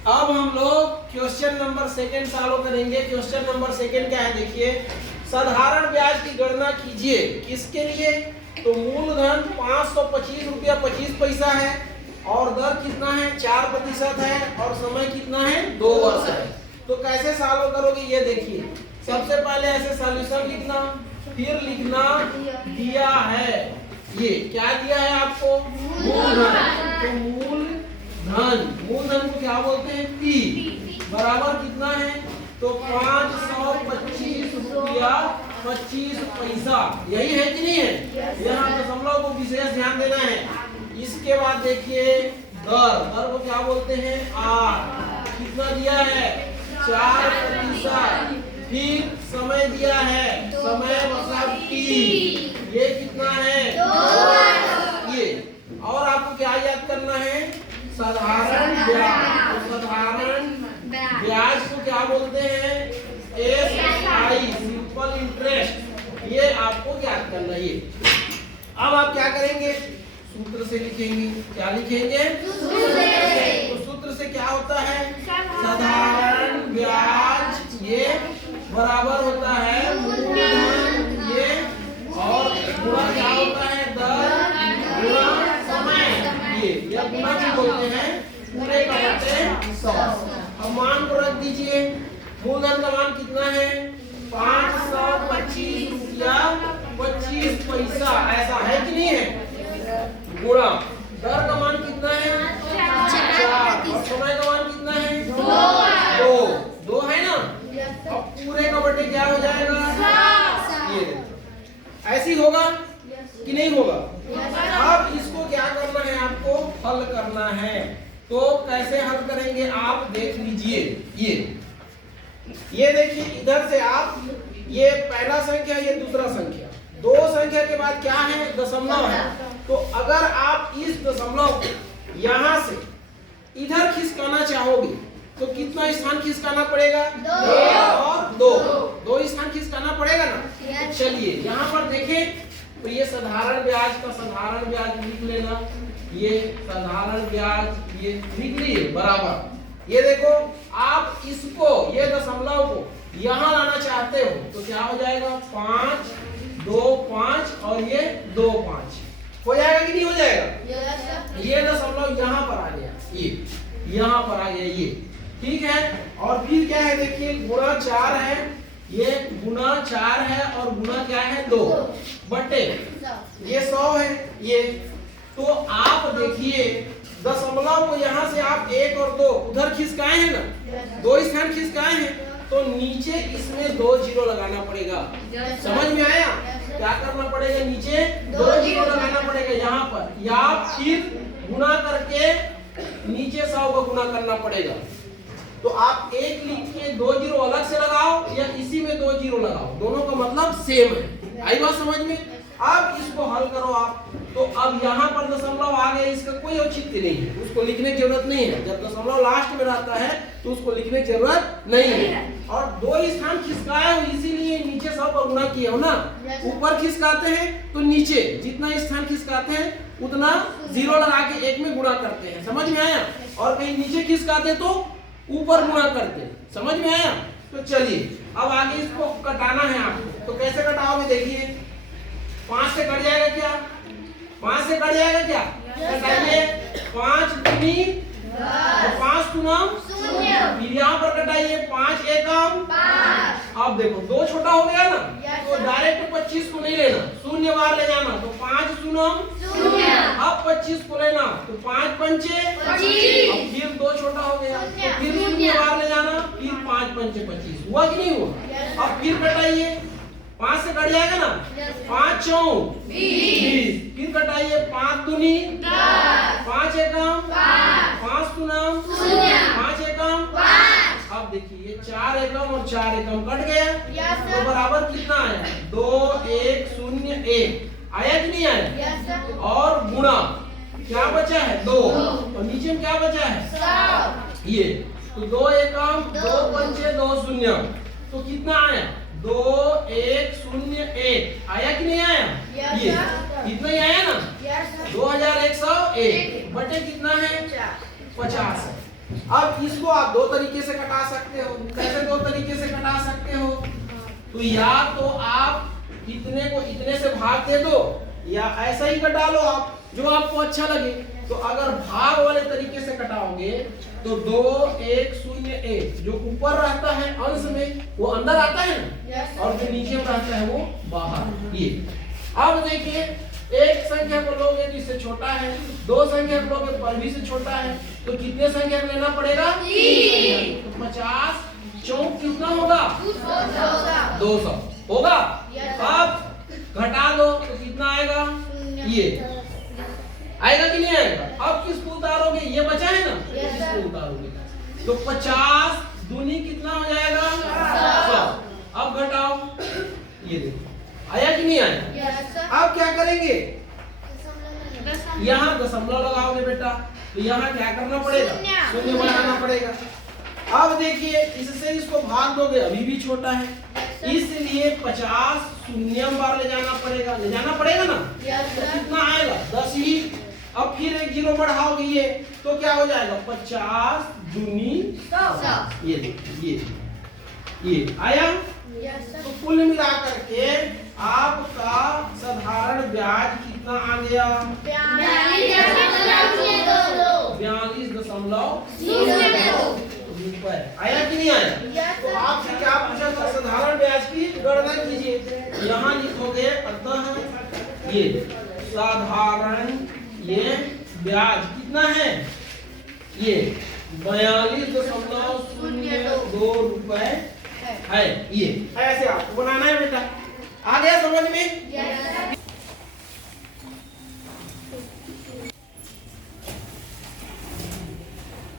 अब हम लोग क्वेश्चन नंबर सेकंड सॉल्व करेंगे। क्वेश्चन नंबर सेकंड क्या है देखिए, साधारण ब्याज की गणना कीजिए। किसके लिए? तो मूलधन 525 रुपया 25 पैसा है और दर कितना है 4% है और समय कितना है 2 वर्ष है। तो कैसे सॉल्व करोगे ये देखिए। सबसे पहले ऐसे सॉल्यूशन लिखना, फिर लिखना दिया है, ये क्या दिया है आपको? मूलधन। तो मूलधन को क्या बोलते हैं? पी बराबर कितना है? तो 525 रुपया 25 पैसा, यही है कि नहीं है? यहाँ दशमलव को विशेष ध्यान देना है। इसके बाद देखिए दर को क्या बोलते हैं? आर। कितना दिया है? 4%। फिर समय दिया है, समय मतलब टी, ये कितना है? 2। ये और आपको क्या याद करना है? साधारण ब्याज। तो साधारण ब्याज को क्या बोलते हैं? SI, simple interest. ये आपको याद करना है। अब आप क्या करेंगे? सूत्र से लिखेंगे। क्या लिखेंगे? तो सूत्र से क्या होता है? साधारण ब्याज ये बराबर होता है मूलधन ये, और गुणा क्या होता है? दर गुणा समय। ये गुणा क्या बोलते हैं? पूरे का बटे 100। अब मान को रख दीजिए। मूलधन का मान कितना है? 525 रुपया 25 पैसा, ऐसा है कि नहीं है? गुणा दर का मान कितना है? 4 और समय का मान कितना है? 2 है ना? अब पूरे का बटे क्या हो जाएगा? ये ऐसी होगा कि नहीं होगा? अब इसको क्या करना है? आपको हल करना है। तो कैसे हल करेंगे आप देख लीजिए। ये देखिए, इधर से आप ये पहला संख्या, ये दूसरा संख्या, 2 संख्या के बाद क्या है? दशमलव है। तो अगर आप इस दशमलव यहां से इधर खिसकाना चाहोगे तो कितना स्थान खिसकाना पड़ेगा? 2 और 2 स्थान खिसकाना पड़ेगा ना। चलिए यहाँ पर देखें तो ये साधारण ब्याज का साधारण ब्याज लिख लेना, ये साधारण ब्याज ये लिख लिए बराबर। ये देखो आप इसको, ये दशमलव को यहाँ लाना चाहते हो तो क्या हो जाएगा? 5 2 5 और ये 2 5 हो जाएगा कि नहीं हो जाएगा? ये दशमलव यहाँ पर आ गया, ये यहाँ पर आ गया, ये ठीक है। और फिर क्या है देखिए, गुणा 4 है, ये गुणा 4 है और गुणा क्या है? 2 बटे ये 100 है ये। तो आप देखिए दशमलव को यहाँ से आप 1 और 2 उधर खिसकाए हैं ना, 2 स्थान खिसकाए हैं, तो नीचे इसमें 2 जीरो लगाना पड़ेगा। समझ में आया? क्या करना पड़ेगा? नीचे 2 जीरो लगाना पड़ेगा यहाँ पर, या फिर गुणा करके नीचे 100 का गुणा करना पड़ेगा। तो आप 1 लिख के 2 जीरो अलग से लगाओ या इसी में 2 जीरो लगाओ, दोनों का मतलब सेम है। आई बात समझ में? अब इसको हल करो आप। तो अब यहाँ पर दशमलव आ गया, इसका कोई औचित्य नहीं है, उसको लिखने की जरूरत नहीं है। जब दशमलव लास्ट में रहता है तो उसको लिखने की जरूरत नहीं है। और 2 स्थान खिसकाए हो इसीलिए नीचे 100 का गुणा किया हो ना। ऊपर खिसकाते हैं तो नीचे जितना स्थान खिसकाते हैं उतना जीरो लगा के 1 में गुणा करते हैं। समझ में आया? और कहीं नीचे खिसकाते तो ऊपर गुणा करते हैं। समझ में आया? तो चलिए अब आगे इसको कटाना है आपको। तो कैसे कटाओगे देखिए, 5 से कट जाएगा क्या? 5 से कट जाएगा क्या? कटाइए। 5 दूनी और 5 दूना 0। फिर यहाँ पर कटाइए, 5 एकम 5। अब देखो 2 छोटा हो गया ना, तो डायरेक्ट 25 को नहीं लेना, शून्य बार ले जाना। तो 5 शून्यम 0। अब 25 को लेना, तो 5 पंचे 25। अब फिर 2 छोटा हो गया, तो फिर शून्य बार ले जाना, फिर 5 पंचे 25। हुआ कि नहीं हुआ? अब फिर कटाइए, 5 से कट जाएगा ना, 5 चौं 20। फिर कटाइए, 5 दूनी 10, 5 एकम 5 दूनम 0, 5 एकम 5। अब देखिए ये 4 एकम और 4 एकम कट गया, तो बराबर कितना आया? 2 1 0 1 आया कि नहीं आया? और गुणा क्या बचा है? 2 और नीचे में क्या बचा है? ये तो 2 एकम 2 पंचे 2 शून्य, तो कितना आया? 2 1 0 1 आया कि नहीं आया? ये कितना ही आया ना? 2101 बटे कितना है? 50। अब इसको आप दो तरीके से कटा सकते हो। कैसे दो तरीके से कटा सकते हो? तो या तो आप इतने को इतने से भाग दे दो, या ऐसा ही कटा लो आप, जो आपको अच्छा लगे। तो अगर भाग वाले तरीके से कटाओगे तो 2 1 0 1 जो ऊपर रहता है अंश में वो अंदर आता है ना, और जो नीचे में रहता है वो बाहर। ये अब देखिए, एक संख्या को लोगे तो इससे छोटा है, दो संख्या को लोगे पर भी से छोटा है, तो कितने संख्या को लेना पड़ेगा? 3। तो 50 चौक कितना होगा? 200 होगा। अब घटा दो तो कितना आएगा? ये आएगा कि नहीं आएगा? अब किसको उतारोगे? ये बचा है ना, इसको उतारोगे तो 50 दूनी कितना हो जाएगा? 100। अब घटाओ, ये देखो आया कि नहीं आया? अब क्या करेंगे? यहाँ दशमलव लगाओगे बेटा, तो यहाँ क्या करना पड़ेगा? शून्य बनाना पड़ेगा। अब देखिए, इससे इसको भाग दोगे अभी भी छोटा है, इसलिए 50 शून्य बार ले जाना पड़ेगा ना। तो कितना आएगा? 10 ही। अब फिर एक जीरो बढ़ाओगे ये, तो क्या हो जाएगा? 50 दूनी 100। ये देखिए, ये आया। तो कुल मिलाकर के आपका साधारण ब्याज कितना आ गया? 42.02 आया कि नहीं आया? तो आपसे क्या पूछा था? साधारण ब्याज की गणना कीजिए। यहाँ लिखोगे अतः ये साधारण ये ब्याज कितना है? ये 42.02 रुपए है। ये ऐसे आपको बनाना है बेटा। आ गया समझ में?